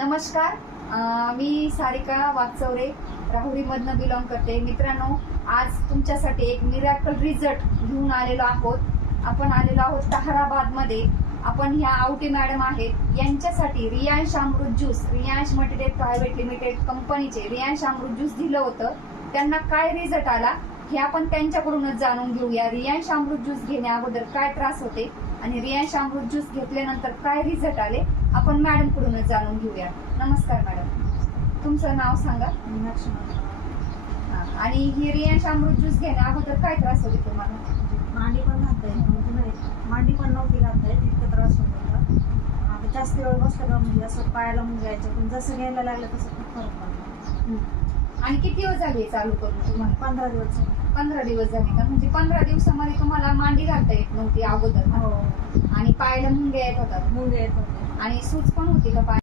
नमस्कार. मी सारिका वागचौरे राहुरीमधनं बिलॉंग करते. मित्रांनो आज तुमच्यासाठी एक मिरॅकल रिझल्ट घेऊन आलेलो आहोत. आपण आलेलो आहोत ताहराबादमध्ये आपण ह्या आवटी मॅडम आहेत. यांच्यासाठी Riyansh Amrut juice Riyansh material private limited कंपनीचे रियांश अमृत ज्यूस दिलं होतं. त्यांना काय रिझल्ट आला हे आपण त्यांच्याकडूनच जाणून घेऊया. रियांश अमृत ज्यूस घेण्या अगोदर काय त्रास होते आणि रियांश अमृत ज्यूस घेतल्यानंतर काय रिझल्ट आले आपण मॅडम कडूनच जाणून घेऊया. नमस्कार मॅडम तुमचं नाव सांगा? हा. आणि ही रियांश अमृत ज्यूस घेण्या अगोदर काय त्रास होते तुम्हाला? मांडी पण घालता येत नव्हती नाही मांडी पण नव्हती घालता येत इतका त्रास होत होता. आता जास्त वेळ बसलं का म्हणजे असं पायाला मुंगायचं पण जसं घ्यायला लागलं तसं खूप फरक पडला. आणि किती दिवस झाले चालू करून तुम्हाला? पंधरा दिवस झाले. पंधरा दिवस झाले का? म्हणजे पंधरा दिवसामध्ये तुम्हाला मांडी घालता येत नव्हती अगोदर? हो. आणि पायाला मुंग्या येत होतात मुंग्या येत होते आणि सूज पण होती का पाय?